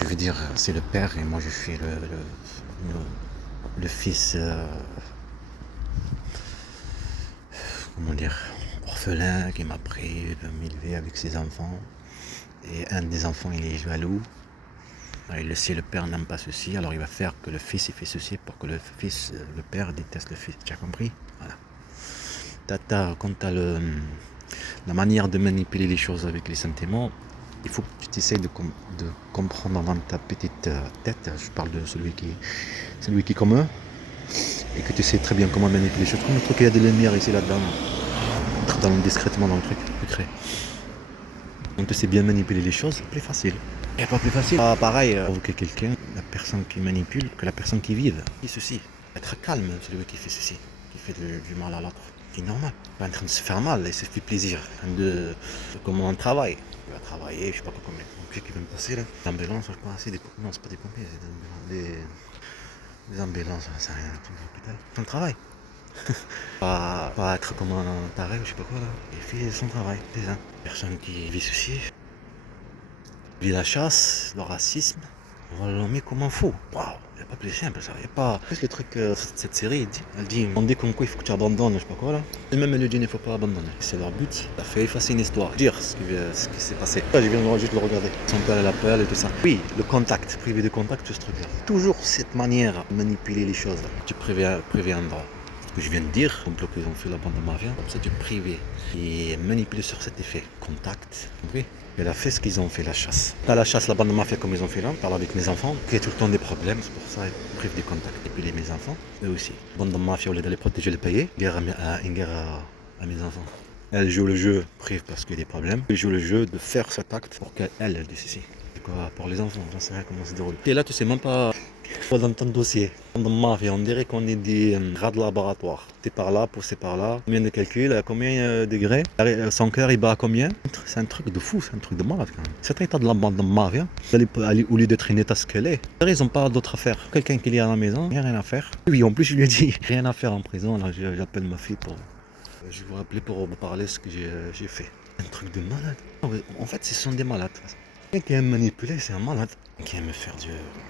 Je veux dire, c'est le père et moi je suis le fils, comment dire, orphelin qui m'a pris, veut m'élever avec ses enfants. Et un des enfants il est jaloux. Il le sait, le père n'aime pas ceci, alors il va faire que le fils il fait ceci pour que le père déteste le fils. Tu as compris? Voilà. Quand tu as la manière de manipuler les choses avec les sentiments, il faut que tu t'essayes de comprendre dans ta petite tête. Je parle de celui qui est comme eux, et que tu sais très bien comment manipuler les choses. Comme le truc, il y a de la lumière ici là-dedans, discrètement dans le truc, secret. Quand tu sais bien manipuler les choses, c'est plus facile. Et pas plus facile. Pareil, provoquer quelqu'un, la personne qui manipule, que la personne qui vive. Et ceci, être calme, celui qui fait ceci, qui fait du mal à l'autre. C'est normal. Pas en train de se faire mal et se fait plaisir. De comment on travaille. Il va travailler, je sais pas combien de pompiers qui vont me passer là. L'ambulance, je sais pas assez, non, c'est pas des pompiers, c'est des ambulances, c'est rien, tout l'hôpital. Son travail. Pas être comme un taré ou je sais pas quoi là. Il fait son travail, c'est ça. Personne qui vit ceci. Vit la chasse, le racisme. On va l'emmener comme un fou. Waouh, il n'y a pas plus simple ça. Il n'y a pas. Le truc, cette série, elle dit on dit comme quoi il faut que tu abandonnes, je sais pas quoi là. Et même elle lui dit il ne faut pas abandonner. C'est leur but. Ça fait effacer une histoire. Dire ce qui s'est passé. Là, je viens de juste le regarder. Son père l'appelle et tout ça. Oui, le contact, privé de contact, tout ce truc là. Toujours cette manière de manipuler les choses là. Tu préviendras. Ce que je viens de dire, comme qu'ils ont fait la bande de mafia, comme ça tu privé et manipuler sur cet effet. Contact, oui. Elle a fait ce qu'ils ont fait, la chasse. Pas la chasse, la bande de mafia comme ils ont fait là, parle avec mes enfants, qui a tout le temps des problèmes, c'est pour ça ils privent des contacts. Et puis mes enfants, eux aussi. La bande de mafia, au lieu d'aller protéger le pays, une guerre à mes enfants. Elle joue le jeu, prive parce qu'il y a des problèmes. Elle joue le jeu de faire cet acte pour qu'elle dise ceci. C'est quoi pour les enfants, j'en sais rien comment ça se déroule. Et là, tu sais même pas. Dans ton dossier, dans mafia, on dirait qu'on est des rats de laboratoire. T'es par là, poussé par là. Combien de calculs, à combien de degrés? Son cœur, il bat à combien? C'est un truc de fou, c'est un truc de malade quand même. Cet état de la bande de mafia, au lieu d'être une état squelette, ils n'ont pas d'autre affaire. Quelqu'un qui est à la maison, il n'y a rien à faire. Oui, en plus, je lui ai dit, rien à faire en prison. Là, j'appelle ma fille pour. Je vais vous rappeler pour vous parler ce que j'ai fait. Un truc de malade. En fait, ce sont des malades. Quelqu'un qui aime manipuler, c'est un malade. Qui aime faire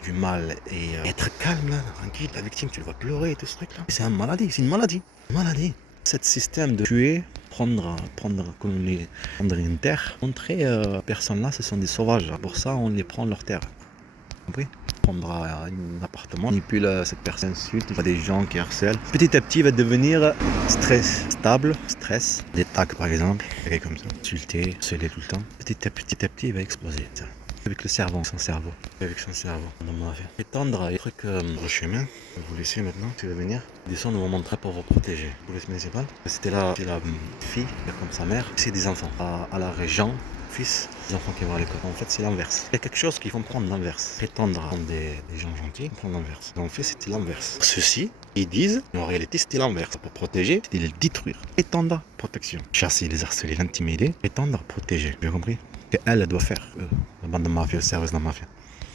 du mal et être calme, là, tranquille. La victime, tu le vois pleurer et tout ce truc-là. C'est une maladie, c'est une maladie. Une maladie. Ce système de tuer, prendre une terre, montrer personnes-là, ce sont des sauvages. Pour ça, on les prend leur terre. Compris? Prendre un appartement, et puis là, cette personne insulte, il y a des gens qui harcèlent. Petit à petit, il va devenir stable, stress, des tags par exemple, comme ça, insulter, harceler tout le temps. Petit à petit, il va exploser. Ça. Avec le cerveau, son cerveau. Étendre les trucs au chemin. Vous laissez maintenant, tu vas venir. Descendre au moment pour vous protéger. Police municipale. C'était là, c'est la fille, comme sa mère. C'est des enfants. À la région, fils, des enfants qui vont à l'école. En fait, c'est l'inverse. Il y a quelque chose qu'ils vont prendre l'inverse. Prétendre prendre des gens gentils, prendre l'inverse. En fait, c'était l'inverse. Ceux-ci, ils disent, en réalité, c'était l'inverse. Pour protéger, c'était le détruire. Étendre, protection. Chasser, les harceler, l'intimider. Étendre, protéger. Tu as compris? Qu'elle doit faire, la bande de mafia, le service de la mafia.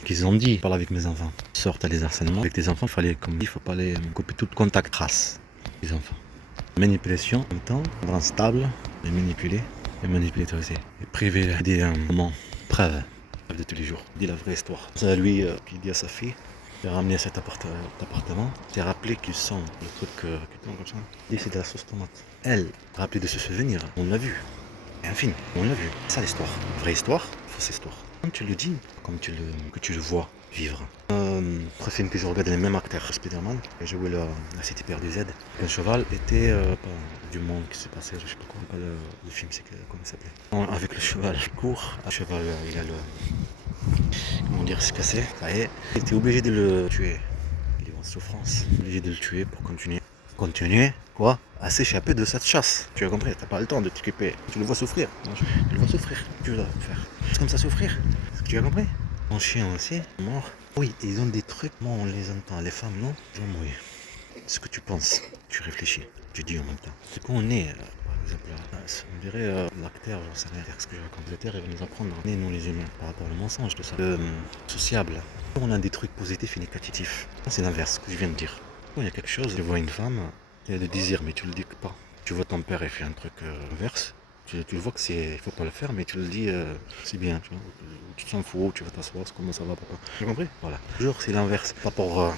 Qu'ils ont dit, parle avec mes enfants, sortent à les harcèlements. Avec tes enfants, il faut pas les couper tout contact, trace. Les enfants. Manipulation, en même temps, rendre instable, les manipuler, et manipuler toi aussi. Et priver des moments, preuve de tous les jours. Il dit la vraie histoire. C'est lui qui dit à sa fille, il a ramené à cet appartement, il a rappelé qu'ils sont le truc qui tombe comme ça. Il dit c'est de la sauce tomate. Elle, rappelé de se souvenir, on l'a vu. Et un film, on l'a vu. C'est ça l'histoire. Vraie histoire, fausse histoire. Comme tu le dis, que tu le vois vivre. Après film que je regarde les mêmes acteurs. Spider-Man, j'ai joué la Cité perdue Z. Le cheval était du monde qui s'est passé, je sais pas comment le film, c'est comment il s'appelait. Avec le cheval court, le cheval il a comment dire, se casser. Ça y est, il était obligé de le tuer. Il est en souffrance, obligé de le tuer pour continuer quoi, à s'échapper de cette chasse. Tu as compris, t'as pas le temps de t'occuper. Tu le vois souffrir. Tu le vois souffrir. Tu vas faire. C'est comme ça souffrir. Tu as compris? Mon chien aussi, mort. Oui, ils ont des trucs, moi on les entend. Les femmes non, ils vont mourir. Ce que tu penses, tu réfléchis, tu dis en même temps. C'est qu'on est, par exemple, on dirait l'acteur, j'en sais rien, ce que je raconte. La Terre, il va nous apprendre, on est nous les humains, par rapport au mensonge, tout ça. Sociable. On a des trucs positifs et négatifs. C'est l'inverse, ce que je viens de dire. Quand il y a quelque chose, tu vois une femme, il y a le désir, mais tu le dis pas. Tu vois ton père, il fait un truc inverse, Tu vois que il faut pas le faire, mais tu le dis, c'est bien, tu vois. Tu t'en fous, tu vas t'asseoir, comment ça va, papa. Tu as compris? Voilà. Toujours, c'est l'inverse. Pas pour,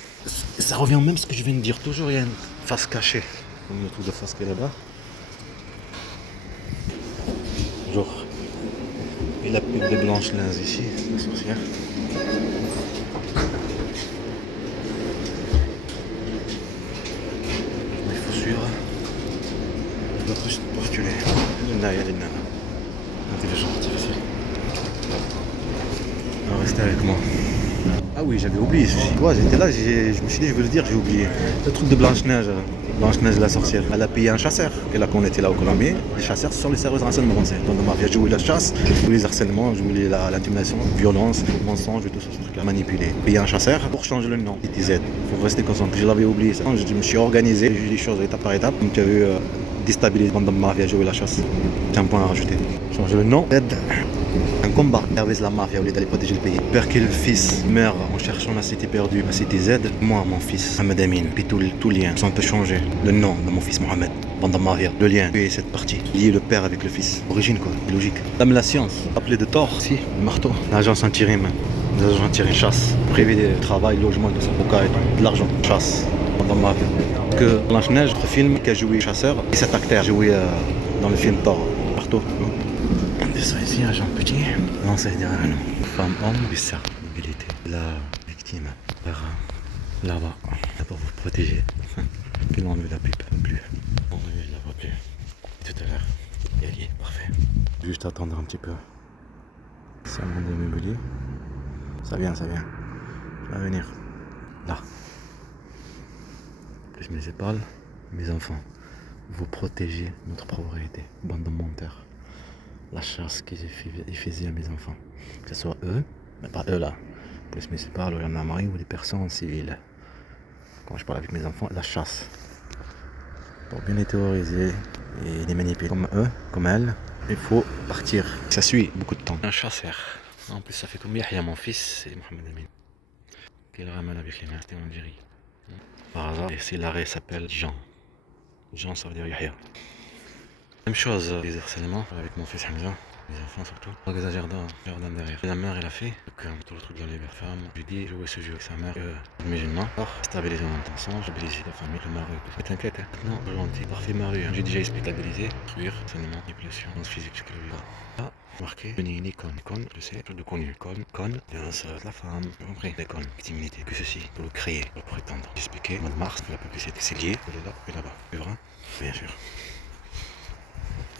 ça revient même à ce que je viens de dire. Toujours, il y a une face cachée. Comme le truc de face qui est là-bas. Genre, et la pub de Blanche-Linge ici, la sorcière. Il faut suivre. Je dois postuler. Lina, il y a Lina. Intelligence artificielle. Alors, restez avec moi. Ah oui, j'avais oublié ceci. Ouais, j'étais là, je me suis dit, je veux le dire, j'ai oublié. Le truc de Blanche-Neige, Blanche-Neige la sorcière. Elle a payé un chasseur. Et là, quand on était là au Colombier, les chasseurs sont les services de renseignement français. Donc, dans ma vie, j'ai joué la chasse, j'ai joué les harcèlements, j'ai joué l'intimidation, violence, le mensonge, tout ce truc-là. Manipuler. Payer un chasseur pour changer le nom. ITZ. Il faut rester concentré. Je l'avais oublié ça. Je me suis organisé, j'ai eu les choses étape par étape. Donc, tu as vu, déstabiliser pendant ma vie à jouer la chasse. C'est un point à rajouter. Changer le nom. Aide. Un combat avec la mafia au lieu d'aller protéger le pays. Père que le fils meurt en cherchant la cité perdue, la cité Z. Moi, mon fils, Mohamed Amin, puis tout lien. Si on peut changer le nom de mon fils Mohamed, pendant Mafia, le lien, et cette partie, lier le père avec le fils. Origine quoi, c'est logique. Dame la science, appelé de tort, si, le marteau. L'agence intérim, les agents intérim chasse, privé de travail, logement, tout ça, avocat et tout. De l'argent, chasse, pendant Mafia. Que Blanche-Neige, notre film, qui a joué chasseur, et cet acteur a joué dans le film Thor, marteau. Ça ici, agent petit, lancé derrière nous. Femme, homme, vulnérabilité. La victime, par là-bas, pour vous protéger. Qu'il enlève la pipe, plus. Enlever la voix plus. Tout à l'heure, gagné, parfait. Juste attendre un petit peu. C'est un monde immobilier. Ça vient. Ça va venir. Là. Plus mes épaules, mes enfants. Vous protégez notre propriété. Bande de menteurs. La chasse qu'ils faisaient à mes enfants. Que ce soit eux, mais pas eux là. Police municipale, ou la gendarmerie ou des personnes civiles. Quand je parle avec mes enfants, la chasse. Pour bien les terroriser et les manipuler comme eux, comme elles, il faut partir. Ça suit beaucoup de temps. Un chasseur. En plus, ça fait tout Yahya, mon fils, c'est Mohamed Amin. Qui le ramène avec les mains, c'était en Algérie. Par hasard, et c'est l'arrêt s'appelle Jean. Jean, ça veut dire Yahya. Même chose, les harcèlements avec mon fils Hamza, les enfants surtout. Magasin jardin derrière. La mère, elle a fait tout le truc de la liberté femme. Je lui dis jouer ce jeu avec sa mère, musulman. Stabiliser mon intention, stabiliser la famille, le mari. Mais t'inquiète, non, gentil. Parfait mari. J'ai déjà expliqué stabiliser, détruire, enseignement, manipulation, physique, psychologique. Ah, marqué, une icône. Icône, je sais, chose de connu. Icône, violence de la femme, j'ai compris. L'icône, victimité, que ceci, pour le créer, pour le prétendre. J'ai expliqué, mois de mars, la publicité, c'est lié, elle est là et là-bas. Tu verras? Bien sûr.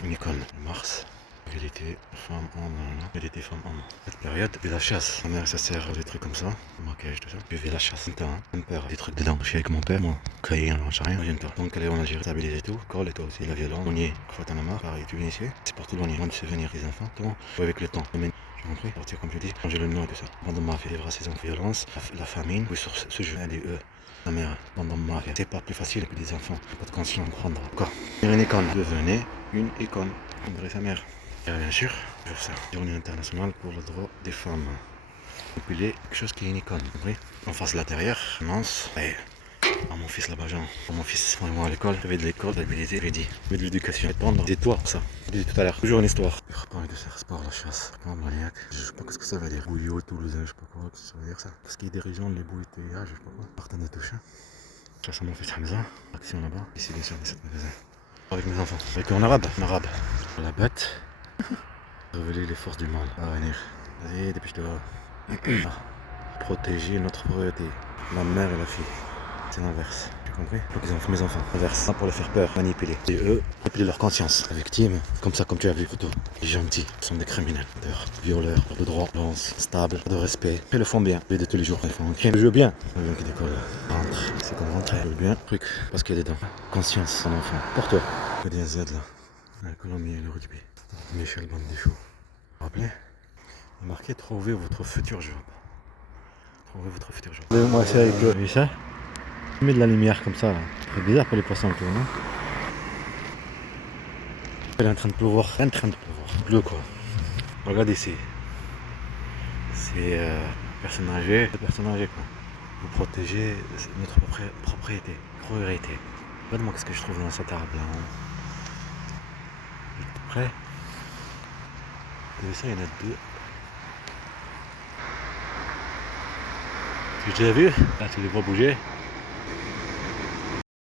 Une icône, mars, égalité, femme, homme, égalité, femme, homme. Cette période, de la chasse. Ma mère, ça sert des trucs comme ça, le maquillage, tout ça. Je vais la chasse, mon père, des trucs dedans. Je suis avec mon père, moi, cahier, on n'en rien, rien. Donc elle est en Algérie, stabiliser tout, colle et toi aussi, la violence. On y est, fois t'en as marre, pareil, tu viens ici, c'est pour t'éloigner, loin de se venir les enfants, toi, avec le temps. J'ai compris, partir comme je dis, changer le nom et tout ça. Pendant ma vie, vivra saison de violence, la famine, oui, sur ce jeu, elle est la mère, pendant ma vie, c'est pas plus facile que des enfants, pas de conscience de prendre. Quoi? Une icône, devenez une icône. On dirait sa mère. Et bien sûr, sur ça, journée internationale pour le droit des femmes. Compiler quelque chose qui est une icône, vous comprenez? En face de l'intérieur, immense. Et à mon fils là-bas, genre, pour mon fils, moi à l'école, j'avais de l'école, stabilisé, j'ai dit, mais de l'éducation. Des toi, ça. J'ai dit tout à l'heure, toujours une histoire. Je pas envie de faire sport, la chasse. Pas maniaque. Je sais pas ce que ça veut dire. Bouillot, toulousain, je sais pas quoi, ça veut dire ça. Parce qu'il y a des régions, les bouilles, je sais pas quoi. Partant de touche. Chasse à mon fils Hamza. Action là-bas. Ici, bien sûr, dans cette magasin. Avec mes enfants. Avec en arabe. La bête. Révéler les forces du mal. À venir. Vas-y, dépêche-toi. Protéger notre propriété. La mère et la fille. C'est l'inverse. Tu as compris? Faut qu'ils ont mes enfants. L'inverse. Pas pour les faire peur. Manipuler. Et eux, manipuler leur conscience. La victime. Comme ça, comme tu as vu, photo. Les gentils sont des criminels. Violeurs. De droit. Lance. Stable. De respect. Ils le font bien. Les de tous les jours. Ils font un crime. Je veux bien. Le bien qui décolle. Rentre. C'est comme rentrer. Je veux bien. Truc. Parce qu'il est dedans. Conscience. Son enfant. Pour toi. Que des Z là. La Colombie et le rugby. Michel Bandichou. Vous vous rappelez? Il est marqué trouver votre futur job. Trouvez votre futur job. Moi, c'est avec le. Vous voyez ça? Il met de la lumière comme ça. C'est bizarre pour les poissons autour, non? Il est en train de pleuvoir. Il pleut quoi. Regardez ici. C'est personnes âgées. Quoi. Vous protégez notre propriété. Regarde-moi qu'est-ce que je trouve dans cet arbre là. Prêt? Et ça, il y en a deux. Tu les as vus? Là, tu les vois bouger.